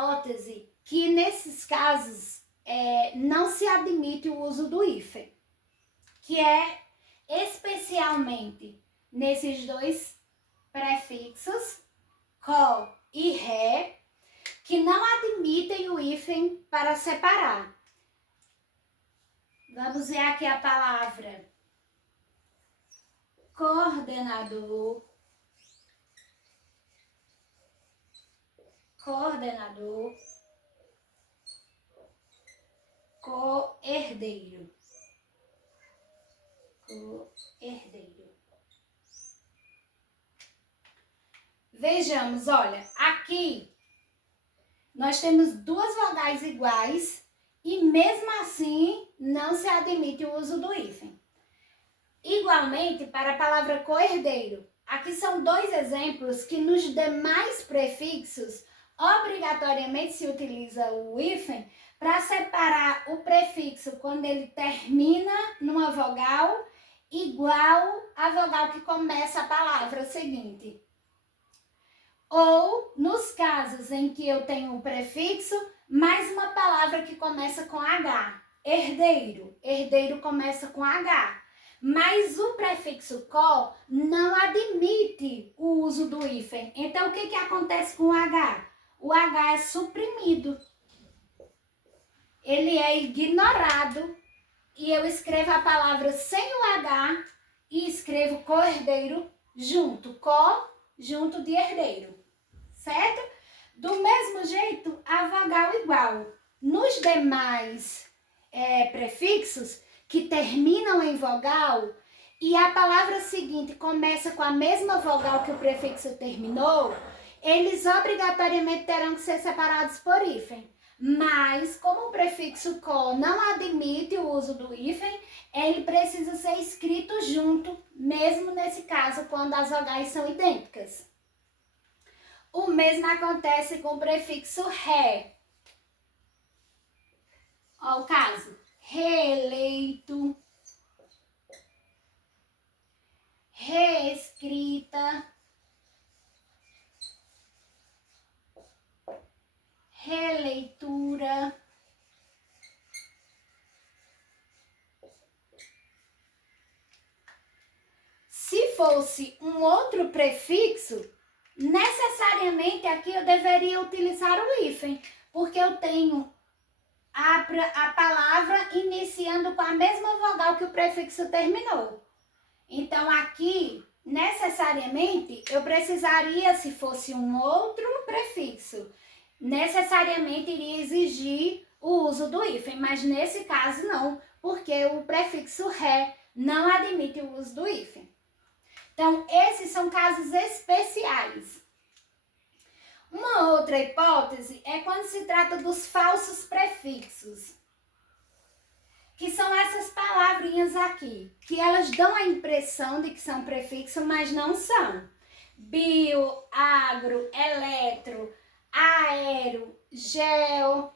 hipótese que nesses casos não se admite o uso do hífen, que é especialmente nesses dois prefixos, có e ré, que não admitem o hífen para separar. Vamos ver aqui a palavra coordenador, coordenador, coerdeiro, coerdeiro. Vejamos, olha, aqui nós temos duas vogais iguais e mesmo assim não se admite o uso do hífen. Igualmente, para a palavra coerdeiro, aqui são dois exemplos que nos demais prefixos obrigatoriamente se utiliza o hífen para separar o prefixo quando ele termina numa vogal igual à vogal que começa a palavra seguinte. Ou nos casos em que eu tenho um prefixo mais uma palavra que começa com H. Herdeiro. Herdeiro começa com H. Mas o prefixo có não admite o uso do hífen. Então, o que acontece com o H? O H é suprimido. Ele é ignorado. E eu escrevo a palavra sem o H e escrevo coerdeiro junto. Có junto de herdeiro. Certo? Do mesmo jeito, a vogal igual. Nos demais prefixos que terminam em vogal e a palavra seguinte começa com a mesma vogal que o prefixo terminou, eles obrigatoriamente terão que ser separados por hífen. Mas, como o prefixo có não admite o uso do hífen, ele precisa ser escrito junto, mesmo nesse caso, quando as vogais são idênticas. O mesmo acontece com o prefixo ré. Ó, o caso. Reeleito, reescrita, releitura, se fosse um outro prefixo, necessariamente aqui eu deveria utilizar o hífen, porque eu tenho a palavra iniciando com a mesma vogal que o prefixo terminou. Então, aqui, necessariamente, eu precisaria, se fosse um outro prefixo, necessariamente iria exigir o uso do hífen, mas nesse caso não, porque o prefixo ré não admite o uso do hífen. Então, esses são casos especiais. Uma outra hipótese é quando se trata dos falsos prefixos, que são essas palavrinhas aqui, que elas dão a impressão de que são prefixo, mas não são. Bio, agro, eletro, aero, geo.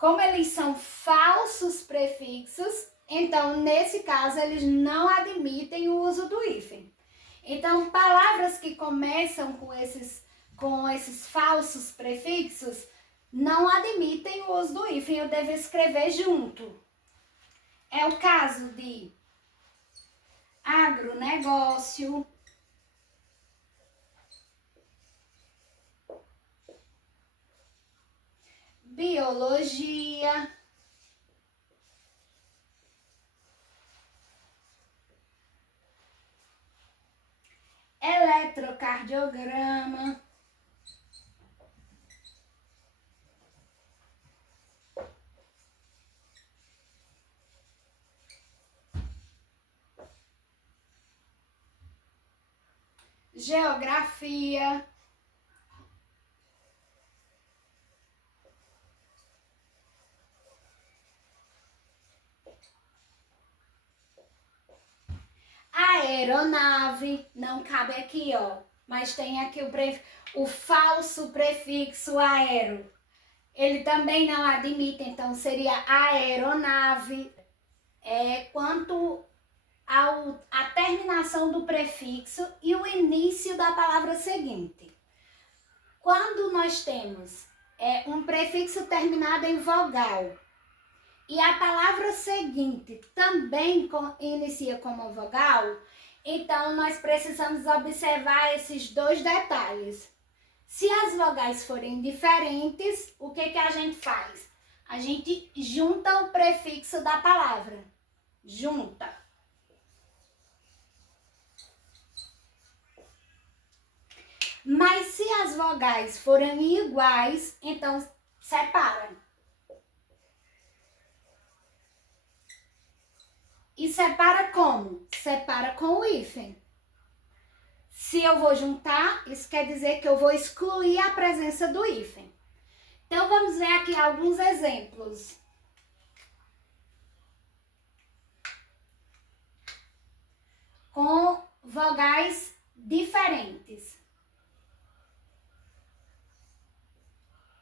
Como eles são falsos prefixos, então, nesse caso, eles não admitem o uso do hífen. Então, palavras que começam com esses falsos prefixos não admitem o uso do hífen, eu devo escrever junto. É o caso de agronegócio, biologia, eletrocardiograma, geografia, aeronave, não cabe aqui, ó, mas tem aqui o falso prefixo aero. Ele também não admite, então seria aeronave. Quanto à terminação do prefixo e o início da palavra seguinte. quando nós temos um prefixo terminado em vogal e a palavra seguinte também inicia como vogal, então nós precisamos observar esses dois detalhes. Se as vogais forem diferentes, o que a gente faz? A gente junta o prefixo da palavra. Junta. Mas se as vogais forem iguais, então separa. E separa como? Separa com o hífen. Se eu vou juntar, isso quer dizer que eu vou excluir a presença do hífen. Então, vamos ver aqui alguns exemplos. Com vogais diferentes.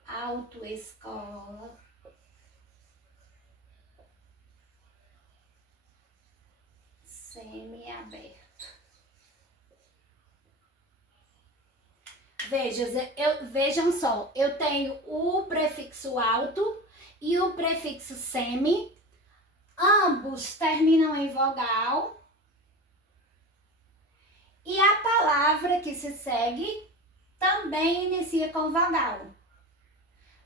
Autoescola. Semiaberto. Vejam só, eu tenho o prefixo alto e o prefixo semi, ambos terminam em vogal, e a palavra que se segue também inicia com vogal.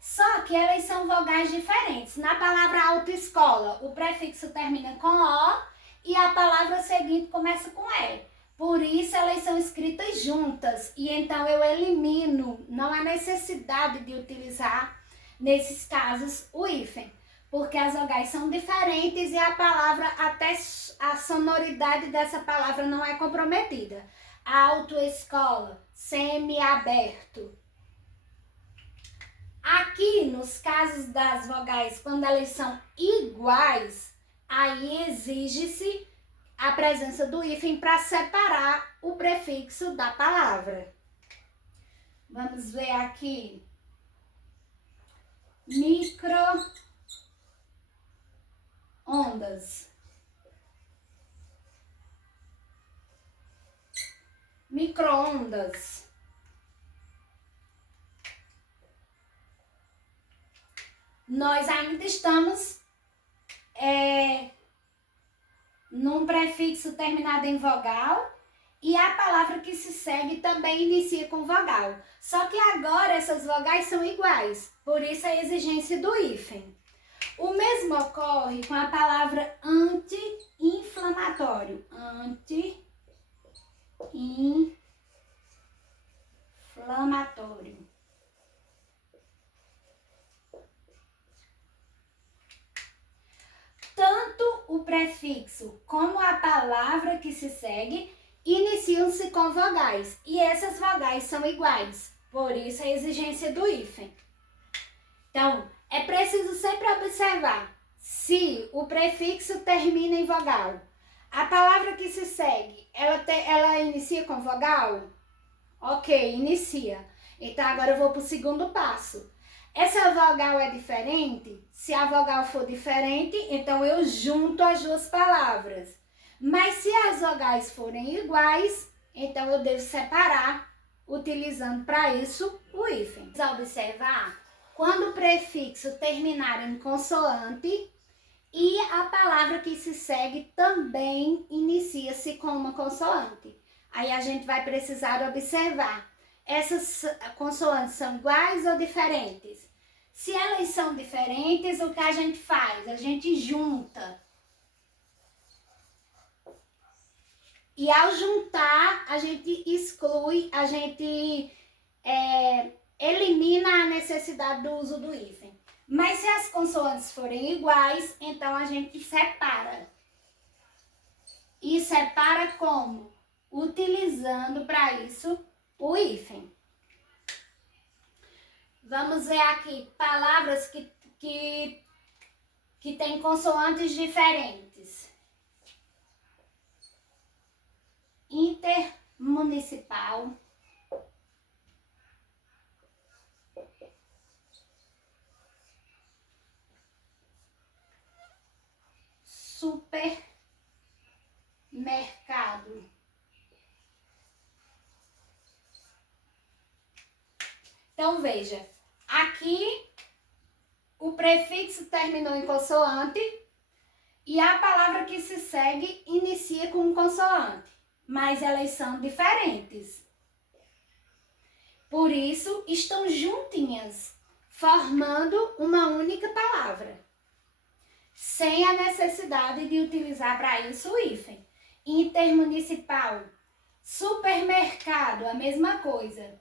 Só que elas são vogais diferentes. Na palavra autoescola, o prefixo termina com O e a palavra seguinte começa com E. Por isso, elas são escritas juntas e então eu elimino, não há necessidade de utilizar, nesses casos, o hífen, porque as vogais são diferentes e a palavra, até a sonoridade dessa palavra não é comprometida. Autoescola, semiaberto. Aqui, nos casos das vogais, quando elas são iguais, aí exige-se a presença do hífen para separar o prefixo da palavra. Vamos ver aqui. Micro-ondas. Micro-ondas. Nós ainda estamos num prefixo terminado em vogal e a palavra que se segue também inicia com vogal. Só que agora essas vogais são iguais, por isso a exigência do hífen. O mesmo ocorre com a palavra anti-inflamatório. Anti-inflamatório. Tanto o prefixo como a palavra que se segue iniciam-se com vogais e essas vogais são iguais, por isso a exigência do hífen. Então, é preciso sempre observar se o prefixo termina em vogal. A palavra que se segue, ela inicia com vogal? Ok, inicia. Então, agora eu vou para o segundo passo. Essa vogal é diferente? Se a vogal for diferente, então eu junto as duas palavras. Mas se as vogais forem iguais, então eu devo separar, utilizando para isso o hífen. Vamos observar quando o prefixo terminar em consoante e a palavra que se segue também inicia-se com uma consoante. Aí a gente vai precisar observar. Essas consoantes são iguais ou diferentes? Se elas são diferentes, o que a gente faz? A gente junta. E ao juntar, a gente exclui, a gente elimina a necessidade do uso do hífen. Mas se as consoantes forem iguais, então a gente separa. E separa como? Utilizando para isso o hífen. Vamos ver aqui palavras que têm consoantes diferentes. Intermunicipal. Supermercado. Então, veja, aqui o prefixo terminou em consoante e a palavra que se segue inicia com um consoante, mas elas são diferentes. Por isso, estão juntinhas, formando uma única palavra, sem a necessidade de utilizar para isso o hífen. Intermunicipal, supermercado, a mesma coisa.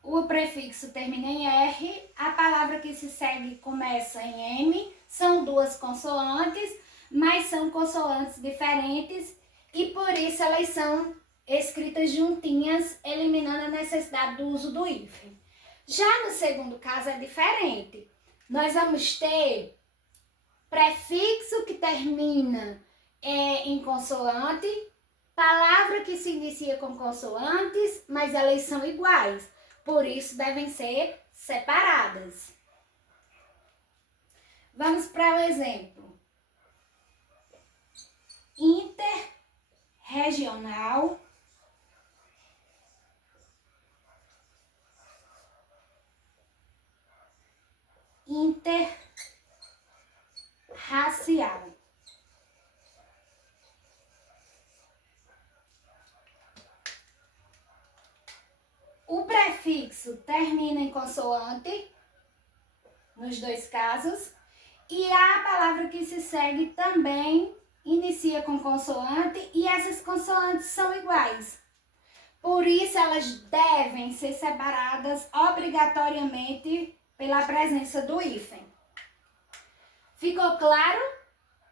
O prefixo termina em R, a palavra que se segue começa em M, são duas consoantes, mas são consoantes diferentes e por isso elas são escritas juntinhas, eliminando a necessidade do uso do hífen. Já no segundo caso é diferente. Nós vamos ter prefixo que termina em consoante, palavra que se inicia com consoantes, mas elas são iguais, por isso devem ser separadas. Vamos para o exemplo. Interregional, interracial. O prefixo termina em consoante, nos dois casos, e a palavra que se segue também inicia com consoante e essas consoantes são iguais. Por isso, elas devem ser separadas obrigatoriamente pela presença do hífen. Ficou claro?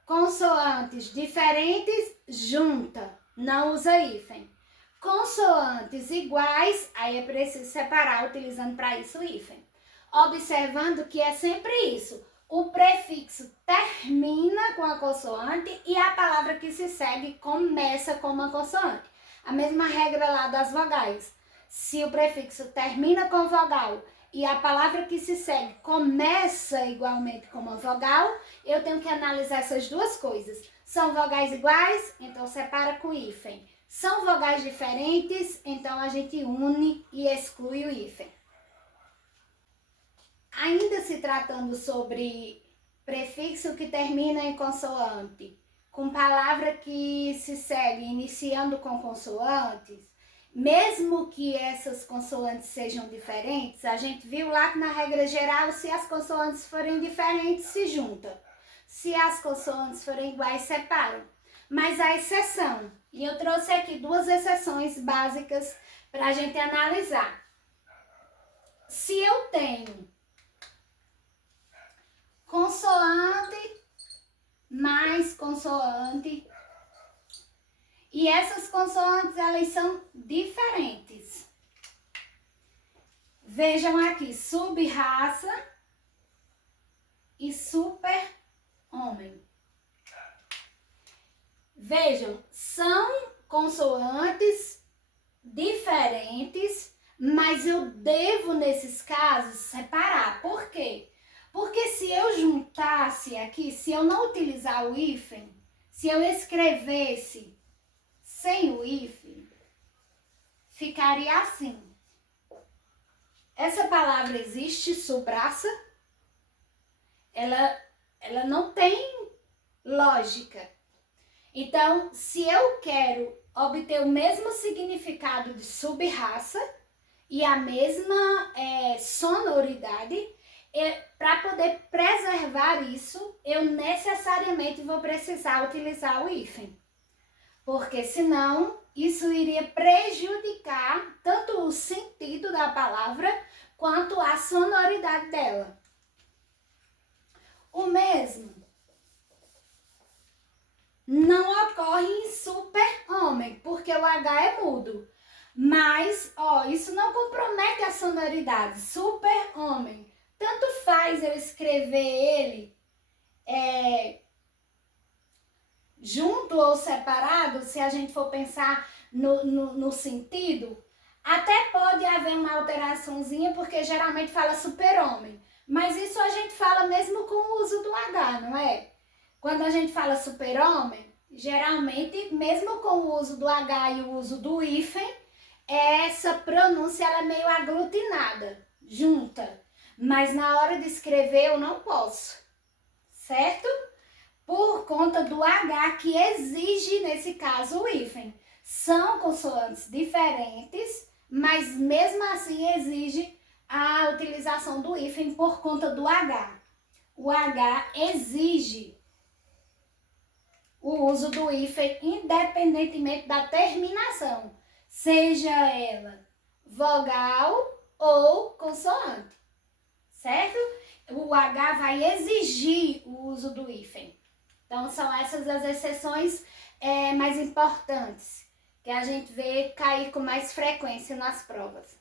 Consoantes diferentes, junta, não usa hífen. Consoantes iguais, aí é preciso separar utilizando para isso o hífen. Observando que é sempre isso. O prefixo termina com a consoante e a palavra que se segue começa com uma consoante. A mesma regra lá das vogais. Se o prefixo termina com vogal e a palavra que se segue começa igualmente com uma vogal, eu tenho que analisar essas duas coisas. São vogais iguais? Então separa com hífen. São vogais diferentes? Então a gente une e exclui o hífen. Ainda se tratando sobre prefixo que termina em consoante, com palavra que se segue iniciando com consoantes, mesmo que essas consoantes sejam diferentes, a gente viu lá que na regra geral, se as consoantes forem diferentes, se juntam. Se as consoantes forem iguais, separam. Mas há exceção. E eu trouxe aqui duas exceções básicas para a gente analisar. Se eu tenho consoante mais consoante, e essas consoantes, elas são diferentes. Vejam aqui, sub-raça e super-homem. Vejam, são consoantes diferentes, mas eu devo, nesses casos, separar. Por quê? Porque se eu juntasse aqui, se eu não utilizar o hífen, se eu escrevesse sem o hífen, ficaria assim. Essa palavra existe, subraça, ela não tem lógica. Então, se eu quero obter o mesmo significado de subraça e a mesma sonoridade, para poder preservar isso, eu necessariamente vou precisar utilizar o hífen. Porque senão, isso iria prejudicar tanto o sentido da palavra quanto a sonoridade dela. O mesmo não ocorre em super-homem, porque o H é mudo. Mas, isso não compromete a sonoridade. Super-homem. Tanto faz eu escrever ele junto ou separado, se a gente for pensar no sentido, até pode haver uma alteraçãozinha, porque geralmente fala super-homem. Mas isso a gente fala mesmo com o uso do H, não é? Quando a gente fala super-homem, geralmente, mesmo com o uso do H e o uso do hífen, essa pronúncia ela é meio aglutinada. junta, mas na hora de escrever eu não posso, certo? Por conta do H que exige, nesse caso, o hífen. São consoantes diferentes, mas mesmo assim exige a utilização do hífen por conta do H. O H exige o uso do hífen independentemente da terminação, seja ela vogal ou consoante, certo? O H vai exigir o uso do hífen. Então, são essas as exceções mais importantes que a gente vê cair com mais frequência nas provas.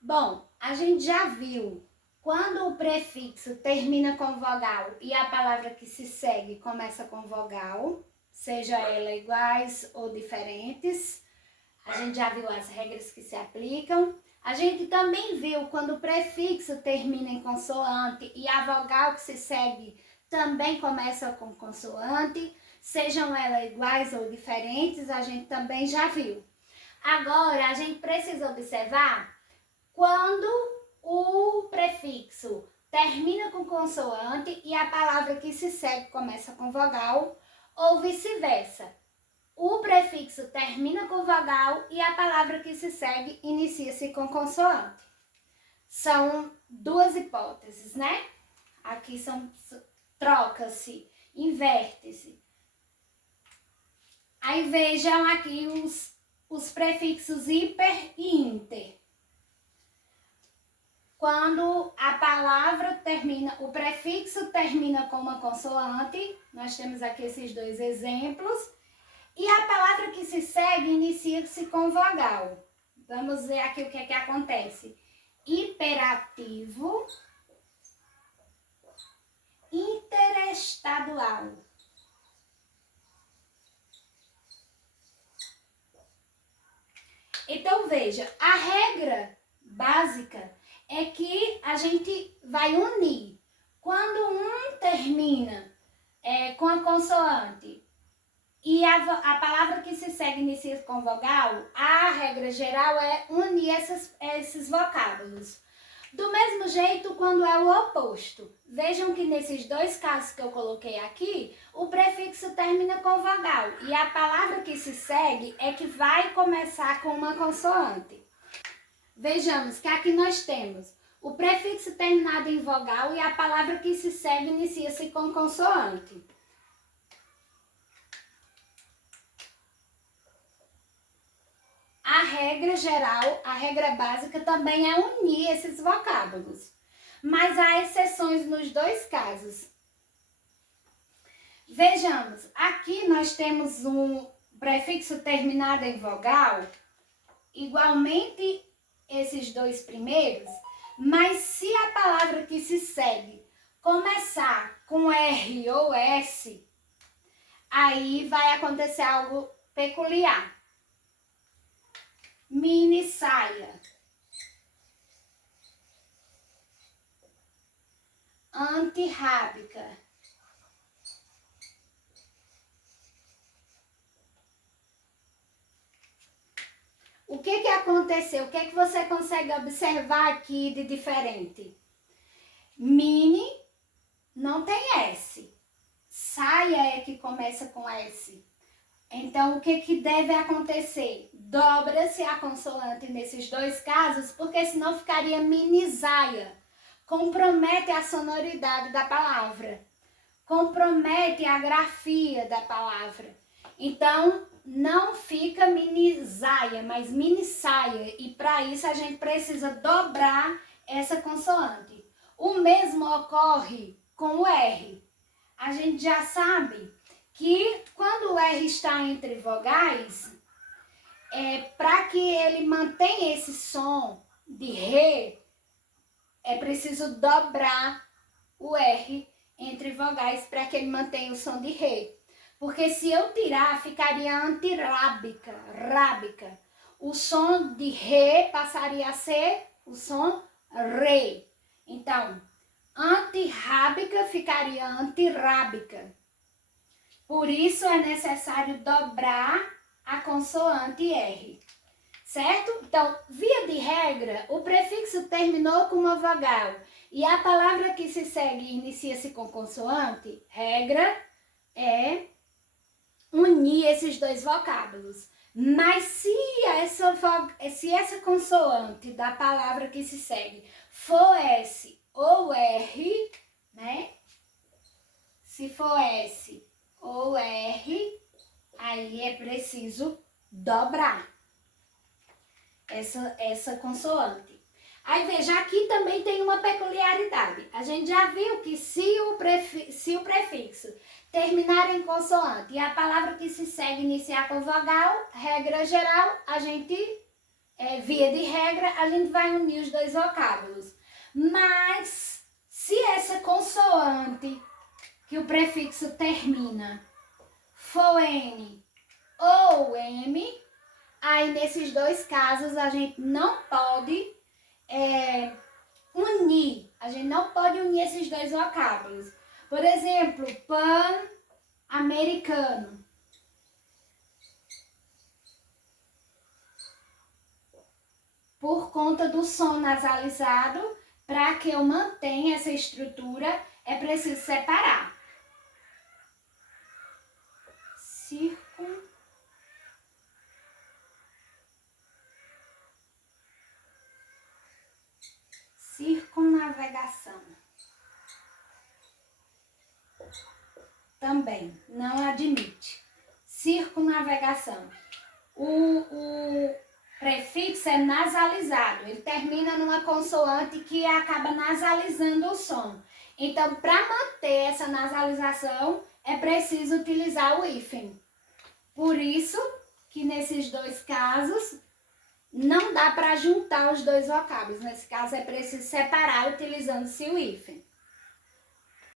Bom, a gente já viu quando o prefixo termina com vogal e a palavra que se segue começa com vogal, seja ela iguais ou diferentes. A gente já viu as regras que se aplicam. A gente também viu quando o prefixo termina em consoante e a vogal que se segue também começa com consoante, sejam elas iguais ou diferentes, a gente também já viu. Agora, a gente precisa observar quando o prefixo termina com consoante e a palavra que se segue começa com vogal, ou vice-versa. O prefixo termina com vogal e a palavra que se segue inicia-se com consoante. São duas hipóteses, né? Aqui troca-se, inverte-se. Aí vejam aqui os prefixos hiper e inter. Quando a palavra termina, o prefixo termina com uma consoante, nós temos aqui esses dois exemplos, e a palavra que se segue inicia-se com vogal. Vamos ver aqui o que é que acontece. Hiperativo, interestadual. Então, veja, a regra básica é que a gente vai unir. Quando um termina com a consoante e a palavra que se segue inicia com vogal, a regra geral é unir esses vocábulos. Do mesmo jeito, quando é o oposto. Vejam que nesses dois casos que eu coloquei aqui, o prefixo termina com vogal e a palavra que se segue é que vai começar com uma consoante. Vejamos que aqui nós temos o prefixo terminado em vogal e a palavra que se segue inicia-se com consoante. A regra geral, a regra básica também é unir esses vocábulos, mas há exceções nos dois casos. Vejamos, aqui nós temos um prefixo terminado em vogal, igualmente esses dois primeiros, mas se a palavra que se segue começar com R ou S, aí vai acontecer algo peculiar. Mini saia, antirrábica, o que aconteceu? O que você consegue observar aqui de diferente? Mini não tem S, saia é que começa com S. Então, o que deve acontecer? Dobra-se a consoante nesses dois casos, porque senão ficaria minisaia. Compromete a sonoridade da palavra. Compromete a grafia da palavra. Então, não fica minisaia, mas minissaia. E para isso a gente precisa dobrar essa consoante. O mesmo ocorre com o R. A gente já sabe que quando o R está entre vogais, para que ele mantenha esse som de Rê, é preciso dobrar o R entre vogais para que ele mantenha o som de Rê. Porque se eu tirar, ficaria antirrábica, rábica. O som de Rê passaria a ser o som Rê. Então, antirrábica ficaria antirrábica. Por isso é necessário dobrar a consoante R. certo? Então, via de regra, o prefixo terminou com uma vogal e a palavra que se segue inicia-se com consoante, regra é unir esses dois vocábulos. Mas se essa consoante da palavra que se segue for S ou R, né? Se for S ou R, aí é preciso dobrar essa consoante. Aí veja, aqui também tem uma peculiaridade. A gente já viu que se o prefixo terminar em consoante e a palavra que se segue iniciar com vogal, regra geral, a gente, via de regra, a gente vai unir os dois vocábulos. Mas se essa consoante que o prefixo termina for N ou M, aí nesses dois casos a gente não pode unir. A gente não pode unir esses dois vocábulos. Por exemplo, pan-americano. Por conta do som nasalizado, para que eu mantenha essa estrutura, é preciso separar. Circunnavegação. Também não admite. Circunnavegação. O prefixo é nasalizado. Ele termina numa consoante que acaba nasalizando o som. Então, para manter essa nasalização, é preciso utilizar o hífen. Por isso que nesses dois casos não dá para juntar os dois vocábulos. Nesse caso é preciso separar utilizando-se o hífen.